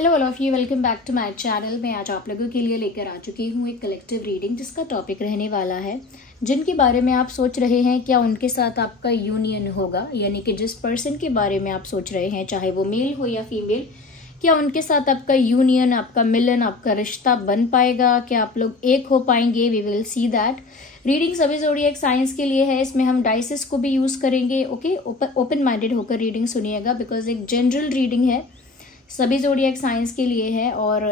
Hello all of you, welcome back to my channel. मैं आज आप लोगों के लिए लेकर आ चुकी हूँ एक कलेक्टिव रीडिंग जिसका टॉपिक रहने वाला है जिनके बारे में आप सोच रहे हैं क्या उनके साथ आपका यूनियन होगा, यानी कि जिस पर्सन के बारे में आप सोच रहे हैं चाहे वो मेल हो या फीमेल, क्या उनके साथ आपका यूनियन, आपका मिलन, आपका रिश्ता बन पाएगा, क्या आप लोग एक हो पाएंगे। We will see that. Reading सभी ज़ोडिएक साइंस के लिए है, इसमें हम डाइसेस को भी यूज करेंगे। ओके, ओपन माइंडेड होकर रीडिंग सुनिएगा बिकॉज एक जनरल रीडिंग है, सभी ज़ोडिएक साइंस के लिए है और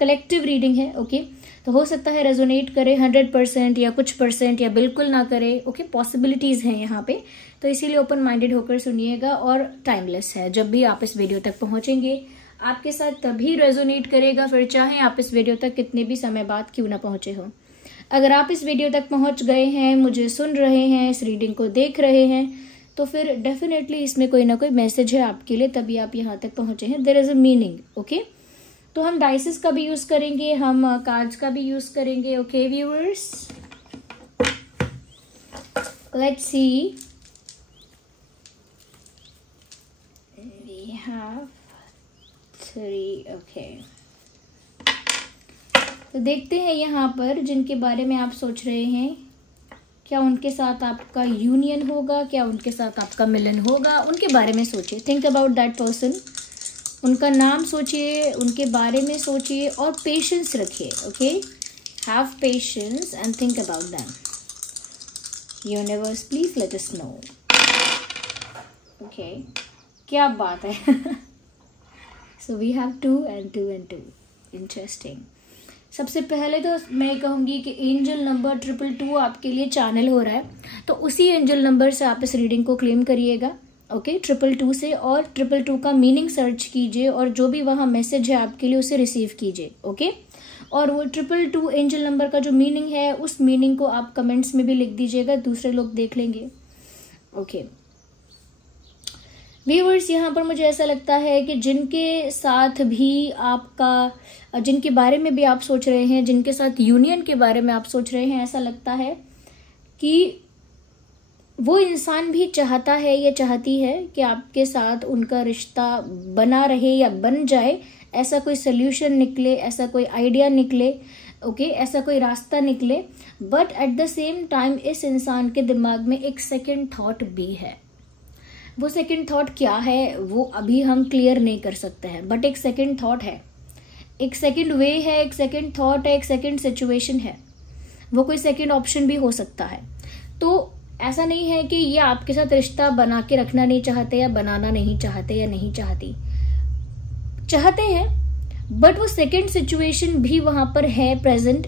कलेक्टिव रीडिंग है। ओके, तो हो सकता है रेजोनेट करे 100% या कुछ परसेंट या बिल्कुल ना करे। ओके, पॉसिबिलिटीज हैं यहाँ पे, तो इसीलिए ओपन माइंडेड होकर सुनिएगा और टाइमलेस है। जब भी आप इस वीडियो तक पहुंचेंगे आपके साथ तभी रेजोनेट करेगा, फिर चाहे आप इस वीडियो तक कितने भी समय बाद क्यों ना पहुंचे हो। अगर आप इस वीडियो तक पहुंच गए हैं, मुझे सुन रहे हैं, इस रीडिंग को देख रहे हैं, तो फिर डेफिनेटली इसमें कोई ना कोई मैसेज है आपके लिए, तभी आप यहाँ तक पहुंचे हैं। There is a meaning. Okay, तो हम डाइसेस का भी यूज करेंगे, हम कार्ड्स का भी यूज करेंगे। Okay viewers, let's see. We have 3। Okay, तो देखते हैं यहाँ पर जिनके बारे में आप सोच रहे हैं क्या उनके साथ आपका यूनियन होगा, क्या उनके साथ आपका मिलन होगा। उनके बारे में सोचिए, थिंक अबाउट दैट पर्सन। उनका नाम सोचिए, उनके बारे में सोचिए और पेशेंस रखिए। Okay, have patience and think about them. Universe please let us know. Okay, क्या बात है। So we have 2 and 2 and 2। Interesting. सबसे पहले तो मैं कहूँगी कि एंजल नंबर 222 आपके लिए चैनल हो रहा है, तो उसी एंजल नंबर से आप इस रीडिंग को क्लेम करिएगा। ओके, 222 से, और 222 का मीनिंग सर्च कीजिए और जो भी वहाँ मैसेज है आपके लिए उसे रिसीव कीजिए। ओके, और वो 222 एंजल नंबर का जो मीनिंग है उस मीनिंग को आप कमेंट्स में भी लिख दीजिएगा, दूसरे लोग देख लेंगे। ओके व्यूअर्स, यहाँ पर मुझे ऐसा लगता है कि जिनके साथ भी आपका, जिनके बारे में भी आप सोच रहे हैं, जिनके साथ यूनियन के बारे में आप सोच रहे हैं, ऐसा लगता है कि वो इंसान भी चाहता है या चाहती है कि आपके साथ उनका रिश्ता बना रहे या बन जाए, ऐसा कोई सोल्यूशन निकले, ऐसा कोई आइडिया निकले। ओके, ऐसा कोई रास्ता निकले। But at the same time इस इंसान के दिमाग में एक सेकेंड थॉट भी है। वो सेकंड थॉट क्या है वो अभी हम क्लियर नहीं कर सकते हैं, बट एक सेकंड थॉट है, एक सेकंड वे है, एक सेकंड थॉट है, एक सेकंड सिचुएशन है। वो कोई सेकंड ऑप्शन भी हो सकता है। तो ऐसा नहीं है कि ये आपके साथ रिश्ता बना के रखना नहीं चाहते या बनाना नहीं चाहते या नहीं चाहती, चाहते हैं, बट वो सेकंड सिचुएशन भी वहां पर है प्रेजेंट।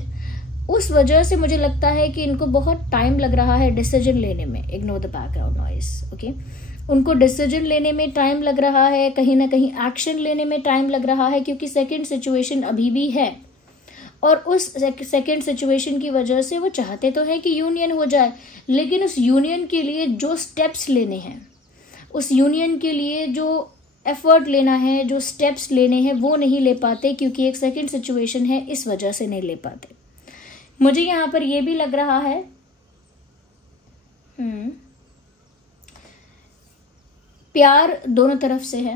उस वजह से मुझे लगता है कि इनको बहुत टाइम लग रहा है डिसीजन लेने में। Ignore the background noise. Okay, उनको डिसीजन लेने में टाइम लग रहा है, कहीं ना कहीं एक्शन लेने में टाइम लग रहा है, क्योंकि सेकंड सिचुएशन अभी भी है। और उस सेकंड सिचुएशन की वजह से वो चाहते तो हैं कि यूनियन हो जाए, लेकिन उस यूनियन के लिए जो स्टेप्स लेने हैं, उस यूनियन के लिए जो एफर्ट लेना है, जो स्टेप्स लेने हैं, वो नहीं ले पाते, क्योंकि एक सेकंड सिचुएशन है, इस वजह से नहीं ले पाते। मुझे यहाँ पर यह भी लग रहा है प्यार दोनों तरफ से है।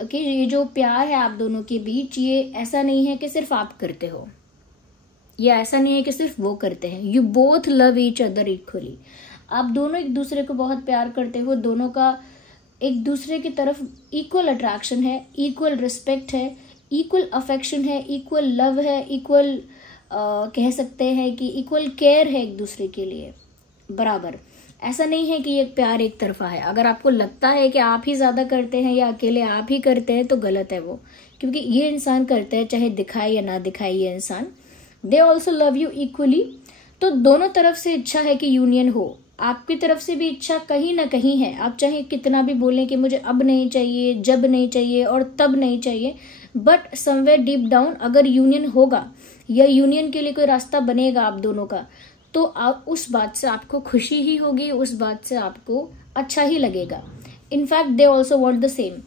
ओके, ये जो प्यार है आप दोनों के बीच, ये ऐसा नहीं है कि सिर्फ आप करते हो, या ऐसा नहीं है कि सिर्फ वो करते हैं। You both love each other equally. आप दोनों एक दूसरे को बहुत प्यार करते हो, दोनों का एक दूसरे की तरफ इक्वल अट्रैक्शन है, इक्वल रिस्पेक्ट है, इक्वल अफेक्शन है, इक्वल लव है, इक्वल कह सकते हैं कि इक्वल केयर है एक दूसरे के लिए, बराबर। ऐसा नहीं है कि ये प्यार एक तरफा है। अगर आपको लगता है कि आप ही ज्यादा करते हैं या अकेले आप ही करते हैं तो गलत है वो, क्योंकि ये इंसान करते हैं चाहे दिखाए या ना दिखाए, ये इंसान, they also love you equally. तो दोनों तरफ से इच्छा है कि यूनियन हो, आपकी तरफ से भी इच्छा कहीं ना कहीं है। आप चाहे कितना भी बोलें कि मुझे अब नहीं चाहिए, जब नहीं चाहिए और तब नहीं चाहिए, बट समवेयर डीप डाउन अगर यूनियन होगा या यूनियन के लिए कोई रास्ता बनेगा आप दोनों का, तो आप उस बात से आपको खुशी ही होगी, उस बात से आपको अच्छा ही लगेगा। In fact they also want the same.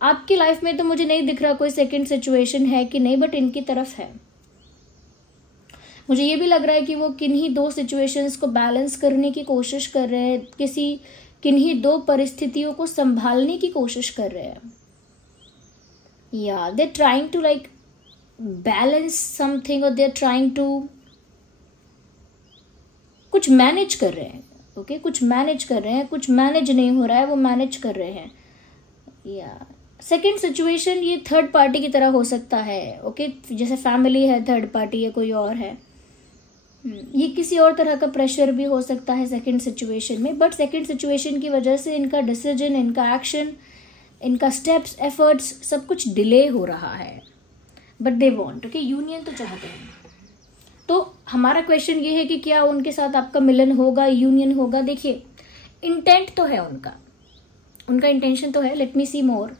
आपकी लाइफ में तो मुझे नहीं दिख रहा कोई सेकंड सिचुएशन है कि नहीं, बट इनकी तरफ है। मुझे ये भी लग रहा है कि वो किन्हीं दो सिचुएशंस को बैलेंस करने की कोशिश कर रहे हैं, किन्हीं दो परिस्थितियों को संभालने की कोशिश कर रहे हैं। या they trying to like balance something, और दे आर ट्राइंग टू कुछ मैनेज कर रहे हैं. ओके, कुछ मैनेज कर रहे हैं, कुछ मैनेज नहीं हो रहा है, वो मैनेज कर रहे हैं. या सेकेंड सिचुएशन, ये थर्ड पार्टी की तरह हो सकता है. ओके, जैसे फैमिली है, थर्ड पार्टी है, कोई और है. ये किसी और तरह का प्रेशर भी हो सकता है सेकेंड सिचुएशन में. बट सेकेंड सिचुएशन की वजह से इनका डिसीजन, इनका एक्शन, इनका स्टेप्स, एफर्ट्स, सब कुछ डिले हो रहा है. But they want. Okay, union तो चाहते हैं. तो हमारा क्वेश्चन ये है कि क्या उनके साथ आपका मिलन होगा, यूनियन होगा. देखिए, इंटेंट तो है उनका इंटेंशन तो है. लेट मी सी मोर.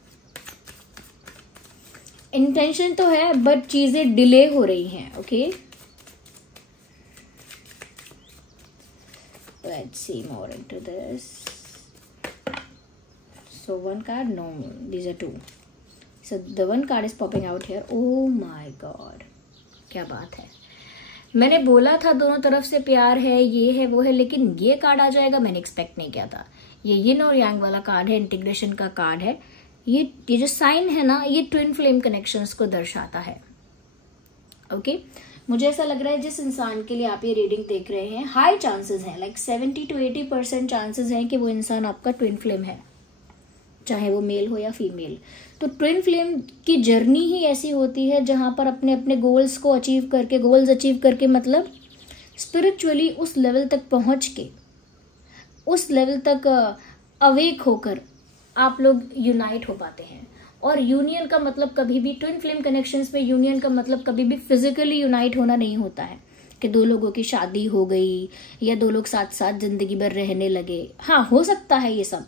इंटेंशन तो है, बट चीजें डिले हो रही हैं. Okay, let's see more into this. So one card, no, these are two. So the one card is popping out here. Oh my god, क्या बात है. मैंने बोला था दोनों तरफ से प्यार है, ये है वो है, लेकिन ये कार्ड आ जाएगा मैंने एक्सपेक्ट नहीं किया था. ये यिन और यांग वाला कार्ड है, इंटीग्रेशन का कार्ड है. ये जो साइन है ना, ये ट्विन फ्लेम कनेक्शंस को दर्शाता है. ओके, मुझे ऐसा लग रहा है जिस इंसान के लिए आप ये रीडिंग देख रहे हैं, हाई चांसेस हैं, लाइक 70 to 80% चांसेस हैं कि वो इंसान आपका ट्विन फ्लेम है, चाहे वो मेल हो या फीमेल. तो ट्विन फ्लेम की जर्नी ही ऐसी होती है जहां पर अपने अपने गोल्स अचीव करके मतलब स्पिरिचुअली उस लेवल तक पहुंच के, उस लेवल तक अवेक होकर आप लोग यूनाइट हो पाते हैं. और यूनियन का मतलब कभी भी, ट्विन फ्लेम कनेक्शंस में यूनियन का मतलब कभी भी फिजिकली यूनाइट होना नहीं होता है कि दो लोगों की शादी हो गई या दो लोग साथ साथ जिंदगी भर रहने लगे. हाँ, हो सकता है ये सब,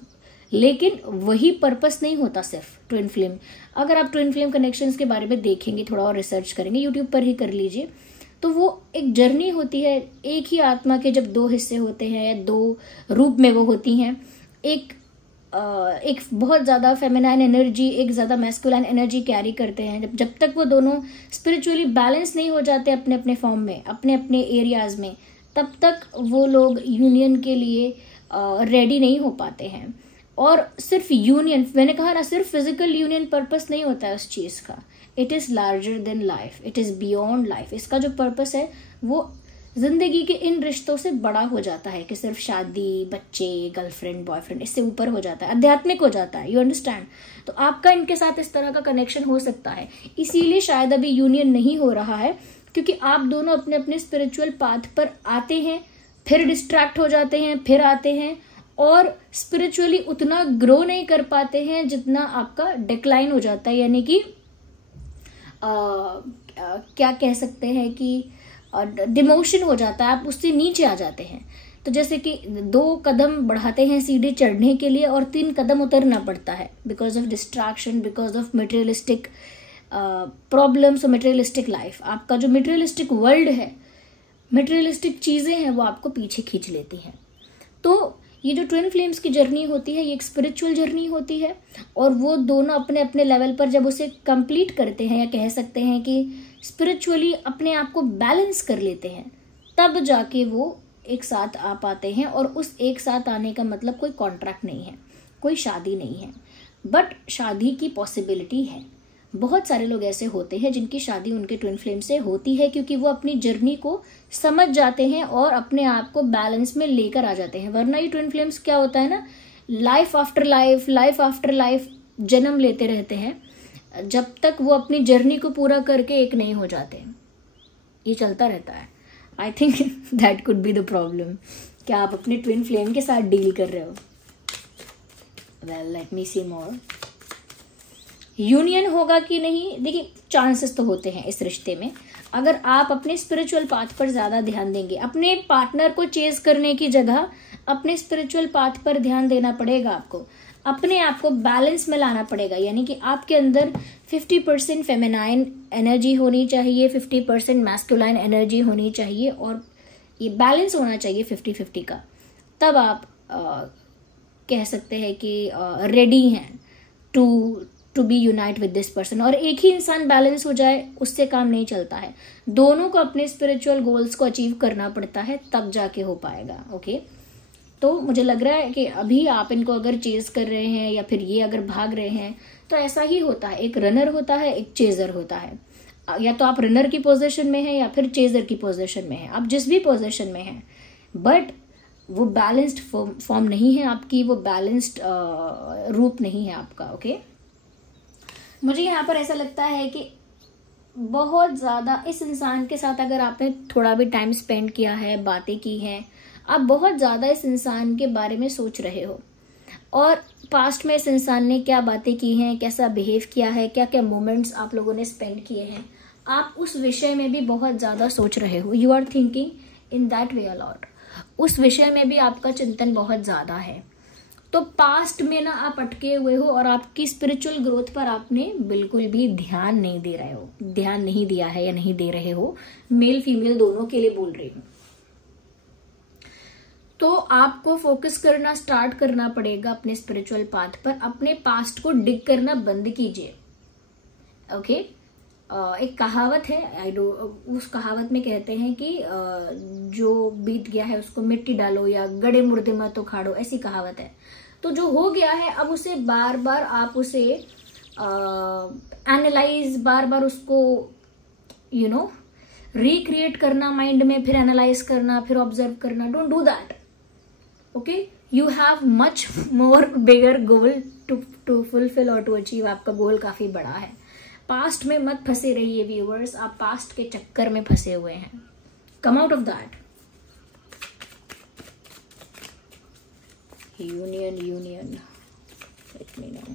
लेकिन वही पर्पस नहीं होता सिर्फ ट्विन फ्लेम. अगर आप ट्विन फ्लेम कनेक्शंस के बारे में देखेंगे, थोड़ा और रिसर्च करेंगे, यूट्यूब पर ही कर लीजिए, तो वो एक जर्नी होती है. एक ही आत्मा के जब दो हिस्से होते हैं या दो रूप में वो होती हैं, एक बहुत ज्यादा फेमिनाइन एनर्जी, एक ज्यादा मैस्कुलाइन एनर्जी कैरी करते हैं. जब तक वो दोनों स्पिरिचुअली बैलेंस नहीं हो जाते अपने अपने फॉर्म में, अपने अपने एरियाज में, तब तक वो लोग यूनियन के लिए रेडी नहीं हो पाते हैं. और सिर्फ यूनियन, मैंने कहा ना, सिर्फ फिजिकल यूनियन पर्पस नहीं होता है उस चीज का. It is larger than life, it is beyond life. इसका जो पर्पस है वो जिंदगी के इन रिश्तों से बड़ा हो जाता है कि सिर्फ शादी, बच्चे, गर्लफ्रेंड, बॉयफ्रेंड, इससे ऊपर हो जाता है, आध्यात्मिक हो जाता है. You understand? तो आपका इनके साथ इस तरह का कनेक्शन हो सकता है. इसीलिए शायद अभी यूनियन नहीं हो रहा है, क्योंकि आप दोनों अपने अपने स्पिरिचुअल पाथ पर आते हैं, फिर डिस्ट्रैक्ट हो जाते हैं, फिर आते हैं, और स्पिरिचुअली उतना ग्रो नहीं कर पाते हैं जितना आपका डिक्लाइन हो जाता है. यानी कि क्या कह सकते हैं कि डिमोशन हो जाता है, आप उससे नीचे आ जाते हैं. तो जैसे कि 2 कदम बढ़ाते हैं सीढ़ी चढ़ने के लिए और 3 कदम उतरना पड़ता है, because of distraction, because of materialistic problems और मटेरियलिस्टिक लाइफ. आपका जो मटेरियलिस्टिक वर्ल्ड है, मटेरियलिस्टिक चीजें हैं, वो आपको पीछे खींच लेती हैं. तो ये जो ट्विन फ्लेम्स की जर्नी होती है, ये एक स्पिरिचुअल जर्नी होती है, और वो दोनों अपने अपने लेवल पर जब उसे कंप्लीट करते हैं, या कह सकते हैं कि स्पिरिचुअली अपने आप को बैलेंस कर लेते हैं, तब जाके वो एक साथ आ पाते हैं. और उस एक साथ आने का मतलब कोई कॉन्ट्रैक्ट नहीं है, कोई शादी नहीं है, बट शादी की पॉसिबिलिटी है. बहुत सारे लोग ऐसे होते हैं जिनकी शादी उनके ट्विन फ्लेम से होती है, क्योंकि वो अपनी जर्नी को समझ जाते हैं और अपने आप को बैलेंस में लेकर आ जाते हैं. वरना ये ट्विन फ्लेम्स क्या होता है ना, लाइफ आफ्टर लाइफ जन्म लेते रहते हैं, जब तक वो अपनी जर्नी को पूरा करके एक नहीं हो जाते. ये चलता रहता है. I think that could be the problem. क्या आप अपने ट्विन फ्लेम के साथ डील कर रहे हो? वेल, लेट मी सी मोर. यूनियन होगा कि नहीं, देखिए चांसेस तो होते हैं इस रिश्ते में. अगर आप अपने स्पिरिचुअल पाथ पर ज्यादा ध्यान देंगे, अपने पार्टनर को चेज करने की जगह अपने स्पिरिचुअल पाथ पर ध्यान देना पड़ेगा. आपको अपने आप को बैलेंस में लाना पड़ेगा. यानी कि आपके अंदर 50% फेमिनाइन एनर्जी होनी चाहिए, 50% मैस्कुलाइन एनर्जी होनी चाहिए, और ये बैलेंस होना चाहिए 50-50 का. तब आप कह सकते हैं कि रेडी हैं to be unite with this person. और एक ही इंसान बैलेंस हो जाए उससे काम नहीं चलता है. दोनों को अपने स्पिरिचुअल गोल्स को अचीव करना पड़ता है, तब जाके हो पाएगा. ओके, तो मुझे लग रहा है कि अभी आप इनको अगर चेज कर रहे हैं या फिर ये अगर भाग रहे हैं तो ऐसा ही होता है, एक रनर होता है, एक चेजर होता है। या तो आप रनर की पोजीशन में हैं या फिर चेजर की पोजीशन में हैं, आप जिस भी पोजीशन में हैं, बट वो बैलेंस्ड फॉर्म नहीं है आपकी, वो बैलेंस्ड रूप नहीं है आपका। ओके, मुझे यहाँ पर ऐसा लगता है कि बहुत ज़्यादा इस इंसान के साथ अगर आपने थोड़ा भी टाइम स्पेंड किया है, बातें की हैं, आप बहुत ज़्यादा इस इंसान के बारे में सोच रहे हो और पास्ट में इस इंसान ने क्या बातें की हैं, कैसा बिहेव किया है, क्या क्या मोमेंट्स आप लोगों ने स्पेंड किए हैं, आप उस विषय में भी बहुत ज़्यादा सोच रहे हो। You are thinking in that way a lot. उस विषय में भी आपका चिंतन बहुत ज़्यादा है। तो पास्ट में ना आप अटके हुए हो और आपकी स्पिरिचुअल ग्रोथ पर आपने बिल्कुल भी ध्यान नहीं दे रहे हो, ध्यान नहीं दिया है या नहीं दे रहे हो। मेल फीमेल दोनों के लिए बोल रही हूँ। तो आपको फोकस करना स्टार्ट करना पड़ेगा अपने स्पिरिचुअल पाथ पर। अपने पास्ट को डिग करना बंद कीजिए। ओके, एक कहावत है, उस कहावत में कहते हैं कि जो बीत गया है उसको मिट्टी डालो या गड़े मुर्दे मत उखाड़ो, ऐसी कहावत है। तो जो हो गया है अब उसे बार बार आप उसे एनालाइज, बार बार उसको रिक्रिएट करना माइंड में, फिर एनालाइज करना, फिर ऑब्जर्व करना। Don't do that. Okay, you have much more bigger goal to fulfil और टू अचीव। आपका गोल काफी बड़ा है। पास्ट में मत फंसे रहिए व्यूअर्स, आप पास्ट के चक्कर में फंसे हुए हैं। Come out of that. Union. Let me know.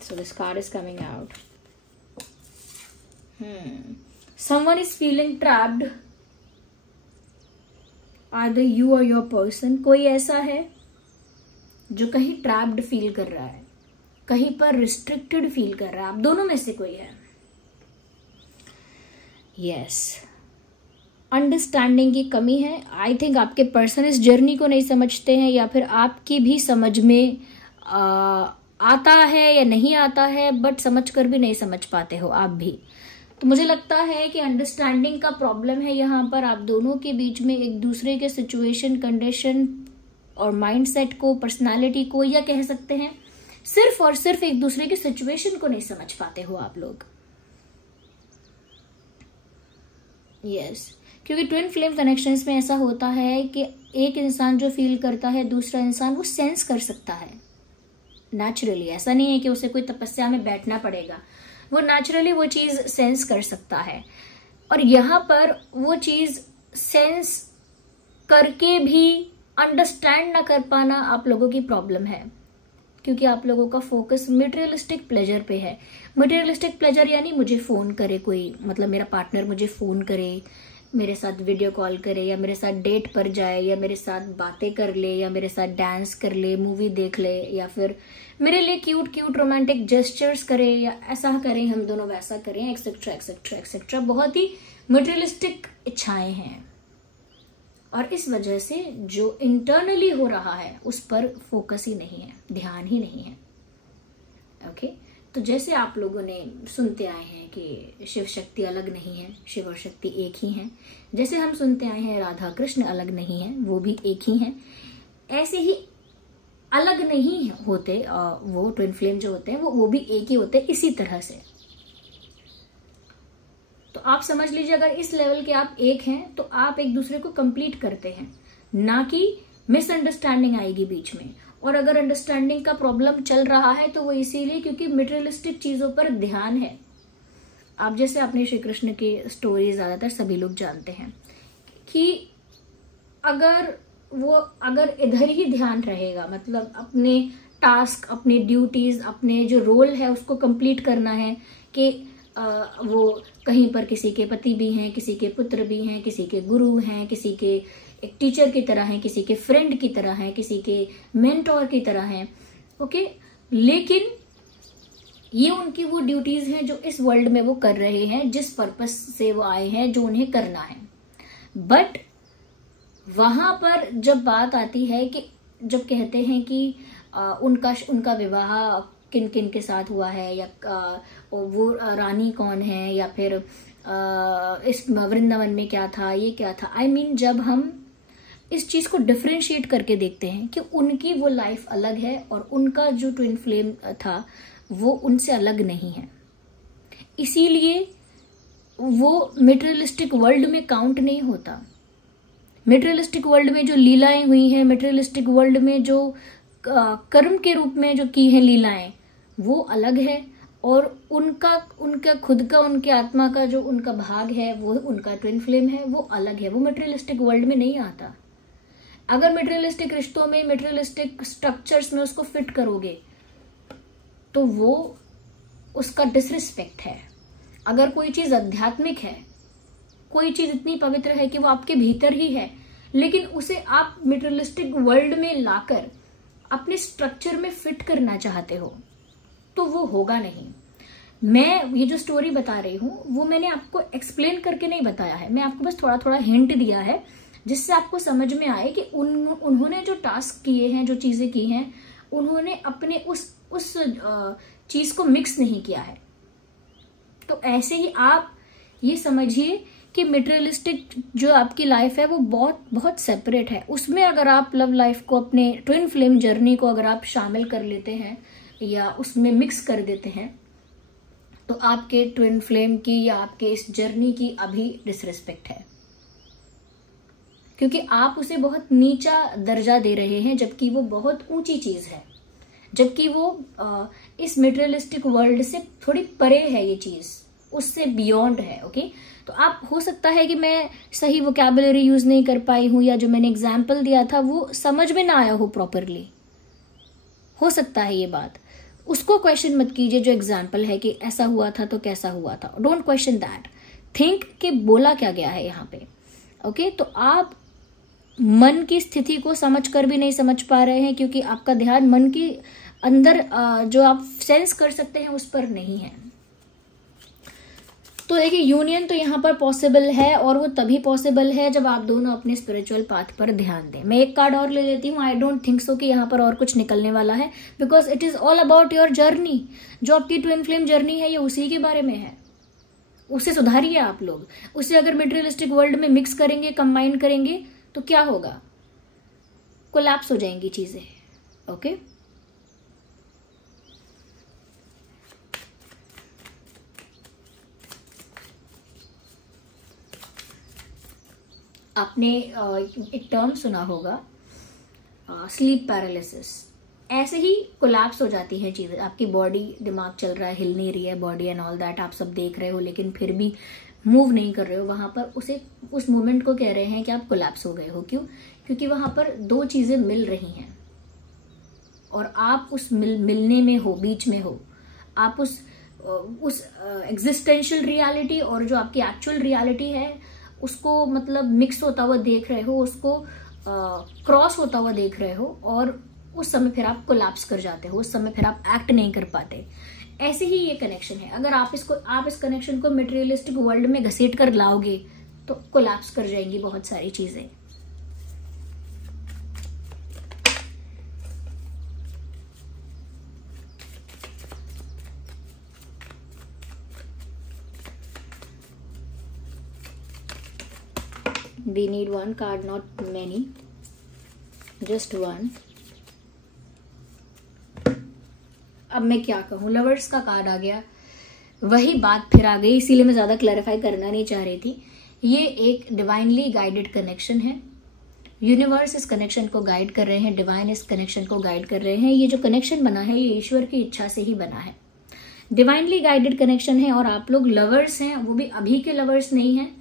So this card is coming out. Someone is feeling trapped. Either you or your person. कोई ऐसा है जो कहीं trapped फील कर रहा है, कहीं पर restricted फील कर रहा है। आप दोनों में से कोई है। Yes. अंडरस्टैंडिंग की कमी है। आई थिंक आपके पर्सन इस जर्नी को नहीं समझते हैं या फिर आपकी भी समझ में आता है या नहीं आता है, बट समझ कर भी नहीं समझ पाते हो आप भी। तो मुझे लगता है कि अंडरस्टैंडिंग का प्रॉब्लम है यहाँ पर। आप दोनों के बीच में एक दूसरे के सिचुएशन, कंडीशन और माइंडसेट को, पर्सनालिटी को, या कह सकते हैं सिर्फ और सिर्फ एक दूसरे की सिचुएशन को नहीं समझ पाते हो आप लोग। यस, क्योंकि ट्विन फ्लेम कनेक्शंस में ऐसा होता है कि एक इंसान जो फील करता है दूसरा इंसान वो सेंस कर सकता है नेचुरली। ऐसा नहीं है कि उसे कोई तपस्या में बैठना पड़ेगा, वो नेचुरली वो चीज सेंस कर सकता है। और यहाँ पर वो चीज सेंस करके भी अंडरस्टैंड ना कर पाना आप लोगों की प्रॉब्लम है, क्योंकि आप लोगों का फोकस मटेरियलिस्टिक प्लेजर पे है। मटेरियलिस्टिक प्लेजर यानी मुझे फोन करे कोई, मतलब मेरा पार्टनर मुझे फोन करे, मेरे साथ वीडियो कॉल करे, या मेरे साथ डेट पर जाए, या मेरे साथ बातें कर ले, या मेरे साथ डांस कर ले, मूवी देख ले, या फिर मेरे लिए क्यूट क्यूट रोमांटिक जेस्चर्स करे, या ऐसा करें हम दोनों, वैसा करें, एक्सेट्रा एक्सेट्रा एक्सेट्रा। बहुत ही मटेरियलिस्टिक इच्छाएं हैं और इस वजह से जो इंटरनली हो रहा है उस पर फोकस ही नहीं है, ध्यान ही नहीं है। ओके, तो जैसे आप लोगों ने सुनते आए हैं कि शिव शक्ति अलग नहीं है, शिव और शक्ति एक ही हैं। जैसे हम सुनते आए हैं राधा कृष्ण अलग नहीं है, वो भी एक ही हैं। ऐसे ही अलग नहीं होते वो ट्विन फ्लेम जो होते हैं वो भी एक ही होते हैं इसी तरह से। तो आप समझ लीजिए, अगर इस लेवल के आप एक हैं तो आप एक दूसरे को कंप्लीट करते हैं, ना कि मिसअंडरस्टैंडिंग आएगी बीच में। और अगर अंडरस्टैंडिंग का प्रॉब्लम चल रहा है तो वो इसीलिए क्योंकि मटेरियलिस्टिक चीजों पर ध्यान है। आप जैसे अपने श्री कृष्ण की स्टोरी ज्यादातर सभी लोग जानते हैं कि अगर इधर ही ध्यान रहेगा, मतलब अपने टास्क, अपने ड्यूटीज, अपने जो रोल है उसको कंप्लीट करना है कि वो कहीं पर किसी के पति भी हैं, किसी के पुत्र भी हैं, किसी के गुरु हैं, किसी के एक टीचर की तरह हैं, किसी के फ्रेंड की तरह हैं, किसी के मेंटोर की तरह हैं। ओके, लेकिन ये उनकी वो ड्यूटीज हैं जो इस वर्ल्ड में वो कर रहे हैं, जिस पर्पस से वो आए हैं, जो उन्हें करना है। बट वहां पर जब बात आती है कि जब कहते हैं कि उनका विवाह किन किन के साथ हुआ है, या वो रानी कौन है, या फिर इस वृंदावन में क्या था, ये क्या था। I mean, जब हम इस चीज को डिफरेंशिएट करके देखते हैं कि उनकी वो लाइफ अलग है और उनका जो ट्विन फ्लेम था वो उनसे अलग नहीं है। इसीलिए वो मटेरियलिस्टिक वर्ल्ड में काउंट नहीं होता। मटेरियलिस्टिक वर्ल्ड में जो लीलाएं हुई हैं, मटेरियलिस्टिक वर्ल्ड में जो कर्म के रूप में जो की हैं लीलाएं, वो अलग है। और उनका खुद का, उनके आत्मा का जो उनका भाग है, वो उनका ट्विन फ्लेम है, वो अलग है, वो मटेरियलिस्टिक वर्ल्ड में नहीं आता। अगर मटेरियलिस्टिक रिश्तों में, मटेरियलिस्टिक स्ट्रक्चर्स में उसको फिट करोगे तो वो उसका डिसरिस्पेक्ट है। अगर कोई चीज आध्यात्मिक है, कोई चीज इतनी पवित्र है कि वो आपके भीतर ही है, लेकिन उसे आप मटेरियलिस्टिक वर्ल्ड में लाकर अपने स्ट्रक्चर में फिट करना चाहते हो, तो वो होगा नहीं। मैं ये जो स्टोरी बता रही हूं वो मैंने आपको एक्सप्लेन करके नहीं बताया है, मैं आपको बस थोड़ा थोड़ा हिंट दिया है जिससे आपको समझ में आए कि उन्होंने जो टास्क किए हैं, जो चीजें की हैं, उन्होंने अपने उस चीज को मिक्स नहीं किया है। तो ऐसे ही आप ये समझिए कि मटेरियलिस्टिक जो आपकी लाइफ है वो बहुत बहुत सेपरेट है। उसमें अगर आप लव लाइफ को, अपने ट्विन फ्लेम जर्नी को अगर आप शामिल कर लेते हैं या उसमें मिक्स कर देते हैं, तो आपके ट्विन फ्लेम की या आपके इस जर्नी की अभी डिसरिस्पेक्ट है, क्योंकि आप उसे बहुत नीचा दर्जा दे रहे हैं, जबकि वो बहुत ऊंची चीज है, जबकि वो इस मटेरियलिस्टिक वर्ल्ड से थोड़ी परे है, ये चीज उससे बियॉन्ड है। ओके, तो आप, हो सकता है कि मैं सही वोकैबुलरी यूज नहीं कर पाई हूं, या जो मैंने एग्जाम्पल दिया था वो समझ में ना आया हो प्रॉपरली, हो सकता है ये बात। उसको क्वेश्चन मत कीजिए जो एग्जाम्पल है कि ऐसा हुआ था तो कैसा हुआ था, डोंट क्वेश्चन दैट, थिंक कि बोला क्या गया है यहाँ पे। ओके, तो आप मन की स्थिति को समझ कर भी नहीं समझ पा रहे हैं, क्योंकि आपका ध्यान मन के अंदर जो आप सेंस कर सकते हैं उस पर नहीं है। तो देखिए, यूनियन तो यहाँ पर पॉसिबल है, और वो तभी पॉसिबल है जब आप दोनों अपने स्पिरिचुअल पाथ पर ध्यान दें। मैं एक कार्ड और ले लेती हूँ। आई डोंट थिंक सो कि यहाँ पर और कुछ निकलने वाला है, because it is all about your journey. जो आपकी ट्विन फ्लेम जर्नी है ये उसी के बारे में है, उसे सुधारिए आप लोग। उसे अगर मटेरियलिस्टिक वर्ल्ड में मिक्स करेंगे, कंबाइन करेंगे, तो क्या होगा? कोलैप्स हो जाएंगी चीजें। ओके, आपने एक टर्म सुना होगा, स्लीप पैरालिसिस। ऐसे ही कोलैप्स हो जाती है चीजें, आपकी बॉडी, दिमाग चल रहा है, हिल नहीं रही है बॉडी एंड ऑल दैट, आप सब देख रहे हो लेकिन फिर भी मूव नहीं कर रहे हो। वहां पर उस मोमेंट को कह रहे हैं कि आप कोलैप्स हो गए हो। क्यों? क्योंकि वहां पर दो चीजें मिल रही हैं और आप उस मिलने में हो, बीच में हो। आप उस एग्जिस्टेंशियल रियलिटी और जो आपकी एक्चुअल रियलिटी है उसको मतलब मिक्स होता हुआ देख रहे हो, उसको क्रॉस होता हुआ देख रहे हो, और उस समय फिर आप कोलैप्स कर जाते हो, उस समय फिर आप एक्ट नहीं कर पाते। ऐसे ही ये कनेक्शन है। अगर आप इस कनेक्शन को मटेरियलिस्टिक वर्ल्ड में घसीट कर लाओगे तो कोलैप्स कर जाएंगी बहुत सारी चीजें। We need one card, not many, just one. अब मैं क्या कहूँ, लवर्स का कार्ड आ गया, वही बात फिर आ गई, इसीलिए मैं ज्यादा क्लैरिफाई करना नहीं चाह रही थी। ये एक डिवाइनली गाइडेड कनेक्शन है। यूनिवर्स इस कनेक्शन को गाइड कर रहे हैं, डिवाइन इस कनेक्शन को गाइड कर रहे हैं। ये जो कनेक्शन बना है ये ईश्वर की इच्छा से ही बना है, डिवाइनली गाइडेड कनेक्शन है। और आप लोग लवर्स हैं, वो भी अभी के लवर्स नहीं हैं,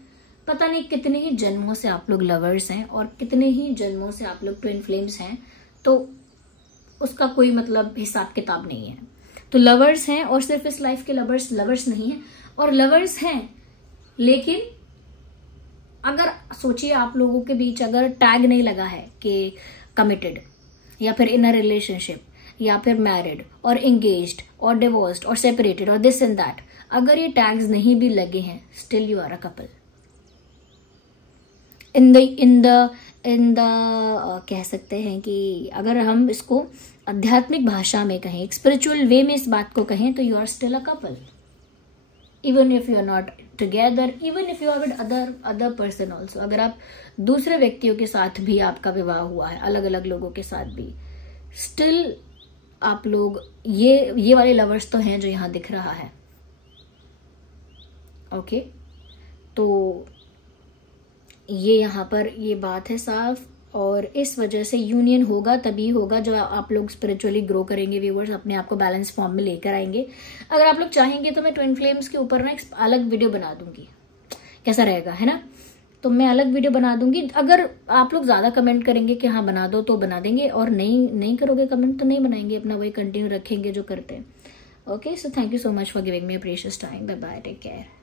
पता नहीं कितने ही जन्मों से आप लोग लवर्स हैं और कितने ही जन्मों से आप लोग ट्विन फ्लेम्स हैं, तो उसका कोई मतलब हिसाब किताब नहीं है। तो लवर्स हैं, और सिर्फ इस लाइफ के लवर्स नहीं हैं, और लवर्स हैं, लेकिन अगर सोचिए आप लोगों के बीच अगर टैग नहीं लगा है कि कमिटेड या फिर इन अ रिलेशनशिप या फिर मैरिड और एंगेज्ड और डिवोर्स्ड और सेपरेटेड और दिस एंड दैट, अगर ये टैग्स नहीं भी लगे हैं, still you are a couple. In the कह सकते हैं कि अगर हम इसको आध्यात्मिक भाषा में कहें, एक स्पिरिचुअल वे में इस बात को कहें, तो you are still a couple. Even if you are not together, even if you are with other person also, अगर आप दूसरे व्यक्तियों के साथ भी आपका विवाह हुआ है, अलग अलग लोगों के साथ भी, स्टिल आप लोग ये वाले लवर्स तो हैं जो यहां दिख रहा है। ओके, तो ये यहाँ पर ये बात है साफ, और इस वजह से यूनियन होगा तभी होगा जब आप लोग स्पिरिचुअली ग्रो करेंगे व्यूवर्स, अपने आप को बैलेंस फॉर्म में लेकर आएंगे। अगर आप लोग चाहेंगे तो मैं ट्विन फ्लेम्स के ऊपर ना एक अलग वीडियो बना दूंगी, कैसा रहेगा, है ना? तो मैं अलग वीडियो बना दूंगी। अगर आप लोग ज्यादा कमेंट करेंगे कि हाँ बना दो तो बना देंगे, और नहीं करोगे कमेंट तो नहीं बनाएंगे, अपना वही कंटिन्यू रखेंगे जो करते हैं। Okay, so thank you so much for giving me a precious time. Bye bye, take care.